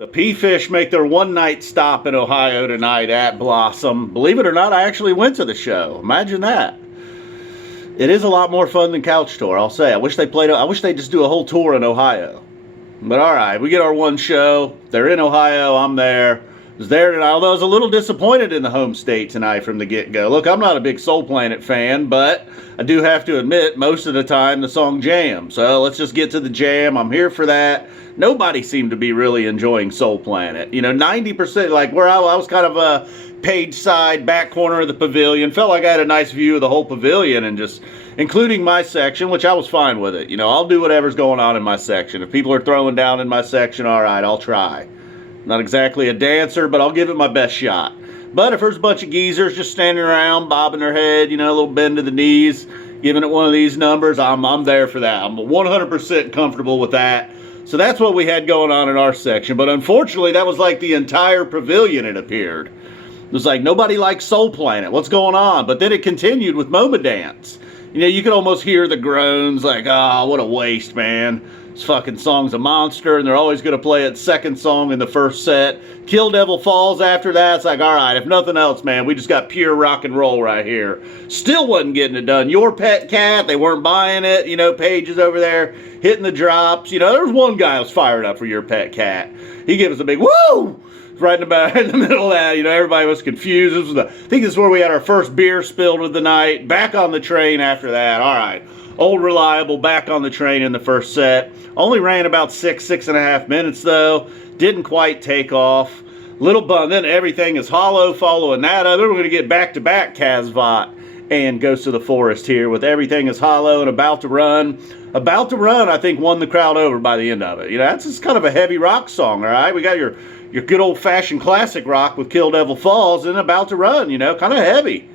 The Phish make their one-night stop in Ohio tonight at Blossom. Believe it or not, I actually went to the show. Imagine that. It is a lot more fun than Couch Tour, I'll say. I wish they'd just do a whole tour in Ohio. But all right, we get our one show. They're in Ohio. I'm there. I was there tonight, although I was a little disappointed in the home state tonight from the get-go. Look, I'm not a big Soul Planet fan, but I do have to admit, most of the time, the song jams. So let's just get to the jam. I'm here for that. Nobody seemed to be really enjoying Soul Planet. 90%, like where I was kind of a page side, back corner of the pavilion. Felt like I had a nice view of the whole pavilion and just, including my section, which I was fine with it. I'll do whatever's going on in my section. If people are throwing down in my section, all right, I'll try. Not exactly a dancer, but I'll give it my best shot. But if there's a bunch of geezers just standing around, bobbing their head, a little bend to the knees, giving it one of these numbers, I'm there for that. I'm 100% comfortable with that. So that's what we had going on in our section. But unfortunately, that was like the entire pavilion, it appeared. It was like, nobody likes Soul Planet. What's going on? But then it continued with Moma Dance. You could almost hear the groans like, oh, what a waste, man. This fucking song's a monster, and they're always going to play its second song in the first set. Kill Devil Falls after that. It's like, all right, if nothing else, man, we just got pure rock and roll right here. Still wasn't getting it done. Your Pet Cat, they weren't buying it. Paige is over there hitting the drops. There was one guy who was fired up for Your Pet Cat. He gave us a big woo! Right in the middle of that, everybody was confused. I think this is where we had our first beer spilled of the night. Back on the train after that. All right. Old Reliable back on the train in the first set. Only ran about 6.5 minutes though. Didn't quite take off. Little bun. Then Everything is Hollow following that up. Then we're going to get back-to-back Kazvat and Ghost of the Forest here with Everything is Hollow and About to Run. About to Run, I think, won the crowd over by the end of it. That's just kind of a heavy rock song, all right? We got your good old-fashioned classic rock with Kill Devil Falls and About to Run, kind of heavy.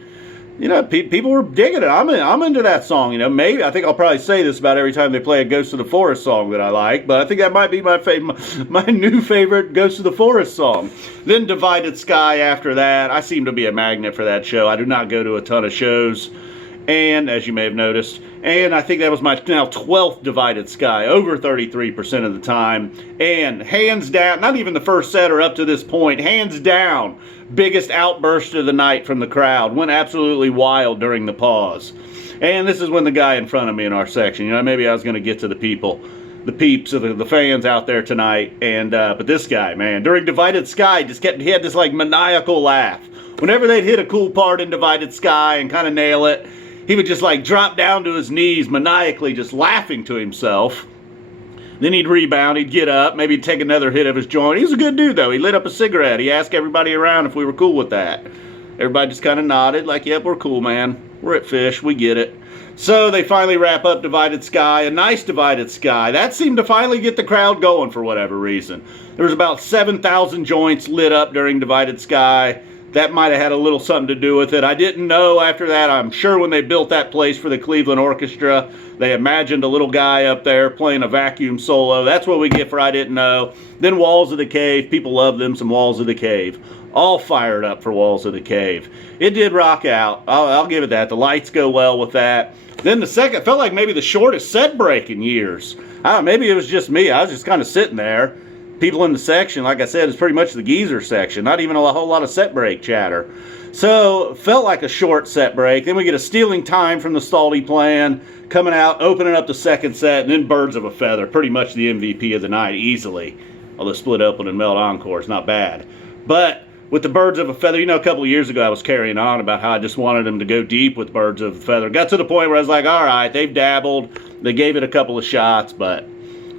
People were digging it. I'm into that song, Maybe, I think I'll probably say this about every time they play a Ghost of the Forest song that I like, but I think that might be my new favorite Ghost of the Forest song. Then Divided Sky after that. I seem to be a magnet for that show. I do not go to a ton of shows, and as you may have noticed, and I think that was my now 12th Divided Sky, over 33% of the time. And hands down, not even the first set or up to this point, hands down, biggest outburst of the night from the crowd. Went absolutely wild during the pause. And this is when the guy in front of me in our section, maybe I was going to get to the people, the peeps, of the fans out there tonight. And but this guy, man, during Divided Sky, he had this like maniacal laugh. Whenever they'd hit a cool part in Divided Sky and kind of nail it, he would just like drop down to his knees maniacally, just laughing to himself. Then he'd rebound, he'd get up, maybe take another hit of his joint. He was a good dude though. He lit up a cigarette. He asked everybody around if we were cool with that. Everybody just kind of nodded like, yep, we're cool, man. We're at Phish, we get it. So they finally wrap up Divided Sky, a nice Divided Sky. That seemed to finally get the crowd going for whatever reason. There was about 7,000 joints lit up during Divided Sky. That might have had a little something to do with it. I didn't know after that. I'm sure when they built that place for the Cleveland Orchestra, they imagined a little guy up there playing a vacuum solo. That's what we get for I didn't know. Then Walls of the Cave. People love them some Walls of the Cave. All fired up for Walls of the Cave. It did rock out. I'll give it that. The lights go well with that. Then the second, felt like maybe the shortest set break in years. I don't know, maybe it was just me. I was just kind of sitting there. People in the section, like I said, is pretty much the geezer section. Not even a whole lot of set break chatter. So, felt like a short set break. Then we get a Stealing Time from the Staldy Plan coming out, opening up the second set, and then Birds of a Feather. Pretty much the MVP of the night, easily. Although Split Open and Melt Encore is not bad. But with the Birds of a Feather, a couple of years ago I was carrying on about how I just wanted them to go deep with Birds of a Feather. Got to the point where I was like, all right, they've dabbled. They gave it a couple of shots, but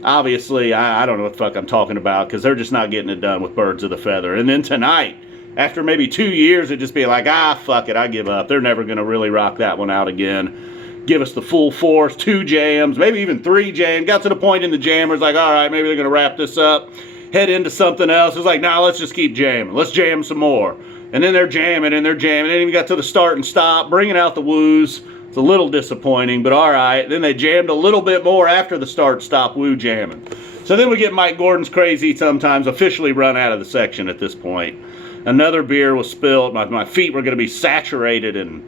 obviously, I don't know what the fuck I'm talking about because they're just not getting it done with Birds of the Feather. And then tonight, after maybe 2 years, it'd just be like, fuck it, I give up. They're never going to really rock that one out again. Give us the full force, 2 jams, maybe even 3 jams. Got to the point in the jammers, like, all right, maybe they're going to wrap this up, head into something else. It's like, nah, let's just keep jamming. Let's jam some more. And then they're jamming, and they're jamming. Then we got to the start and stop, bringing out the woos. It's a little disappointing, but all right. Then they jammed a little bit more after the start-stop woo jamming. So then we get Mike Gordon's Crazy Sometimes officially run out of the section at this point. Another beer was spilled. My feet were going to be saturated in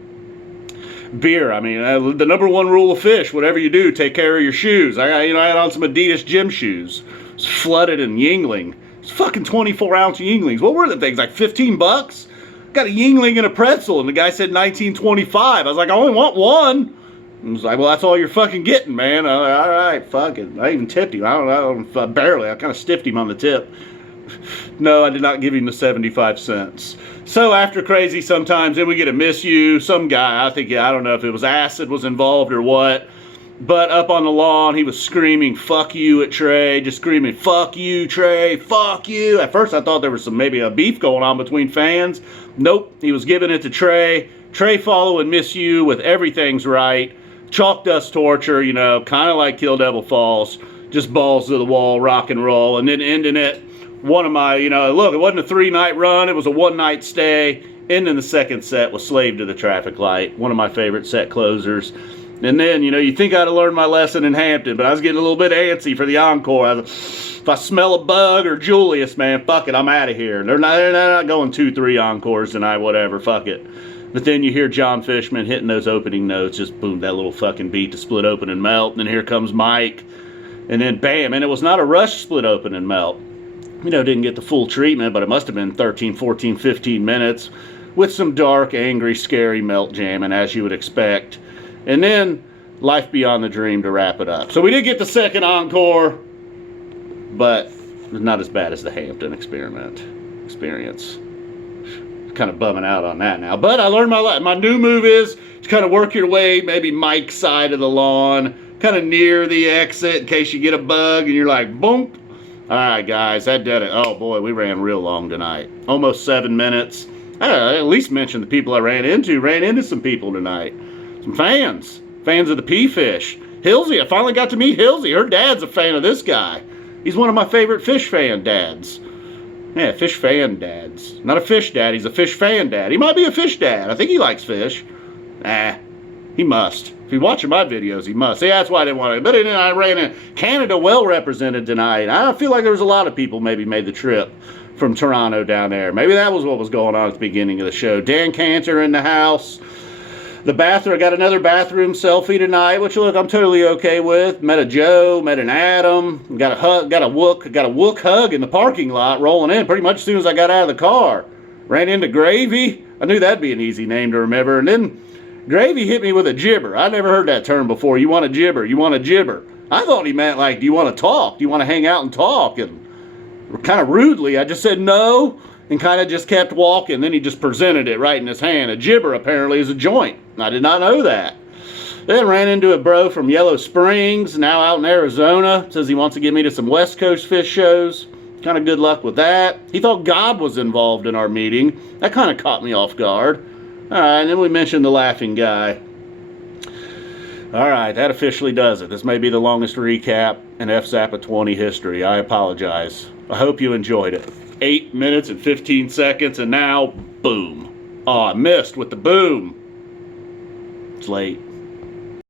beer. I mean, the number one rule of Phish, whatever you do, take care of your shoes. I had on some Adidas gym shoes. It was flooded in Yingling. It's fucking 24-ounce Yinglings. What were the things, like $15? Got a Yingling and a pretzel, and the guy said 1925. I was like, I only want one. He was like, well, that's all you're fucking getting, man. I was like, all right, fuck it. I even tipped him. I don't know, barely. I kind of stiffed him on the tip. No, I did not give him the 75 cents. So after Crazy sometimes, then we get a Miss You. Some guy, I don't know if it was acid was involved or what, but up on the lawn, he was screaming, fuck you at Trey, just screaming, fuck you, Trey, fuck you. At first, I thought there was maybe a beef going on between fans. Nope, he was giving it to Trey. Trey following Miss You with Everything's Right. Chalk Dust Torture, kind of like Kill Devil Falls. Just balls to the wall, rock and roll. And then ending it, one of my, look, it wasn't a 3-night run. It was a 1-night stay. Ending the second set was Slave to the Traffic Light. One of my favorite set closers. And then, you think I'd have learned my lesson in Hampton, but I was getting a little bit antsy for the Encore. If I smell a bug or Julius, man, fuck it, I'm out of here. They're not going 2-3 Encores tonight, whatever, fuck it. But then you hear John Fishman hitting those opening notes, just boom, that little fucking beat to Split Open and Melt. And then here comes Mike. And then bam, and it was not a rush Split Open and Melt. Didn't get the full treatment, but it must have been 13, 14, 15 minutes with some dark, angry, scary melt jamming, as you would expect. And then Life Beyond the Dream to wrap it up. So we did get the second encore, but it was not as bad as the Hampton experience. Kind of bumming out on that now. But I learned my new move is to kind of work your way, maybe Mike's side of the lawn, kind of near the exit in case you get a bug and you're like, boom. All right, guys, that did it. Oh, boy, we ran real long tonight. Almost 7 minutes. I at least mention the people I ran into. Ran into some people tonight. Some fans of the Phish. Hilsey, I finally got to meet Hilsey. Her dad's a fan of this guy. He's one of my favorite Phish fan dads. Yeah, Phish fan dads. Not a Phish dad, he's a Phish fan dad. He might be a Phish dad. I think he likes Phish. He must. If you're watching my videos, he must. See, that's why I didn't want to. But then I ran in Canada well represented tonight. I feel like there was a lot of people maybe made the trip from Toronto down there. Maybe that was what was going on at the beginning of the show. Dan Cantor in the house. The bathroom, I got another bathroom selfie tonight, which look, I'm totally okay with. Met a Joe, met an Adam, got a Wook hug in the parking lot rolling in pretty much as soon as I got out of the car. Ran into Gravy. I knew that'd be an easy name to remember. And then Gravy hit me with a gibber. I never heard that term before. You want a gibber? You want a gibber? I thought he meant like, do you want to talk? Do you want to hang out and talk? And kind of rudely, I just said no. And kind of just kept walking. Then he just presented it right in his hand. A gibber apparently is a joint. I did not know that. Then ran into a bro from Yellow Springs, now out in Arizona. Says he wants to get me to some West Coast Phish shows. Kind of good luck with that. He thought God was involved in our meeting. That kind of caught me off guard. All right, and then we mentioned the laughing guy. All right, that officially does it. This may be the longest recap in F-Zappa 20 history. I apologize. I hope you enjoyed it. 8 minutes and 15 seconds, and now, boom. Oh, I missed with the boom. It's late.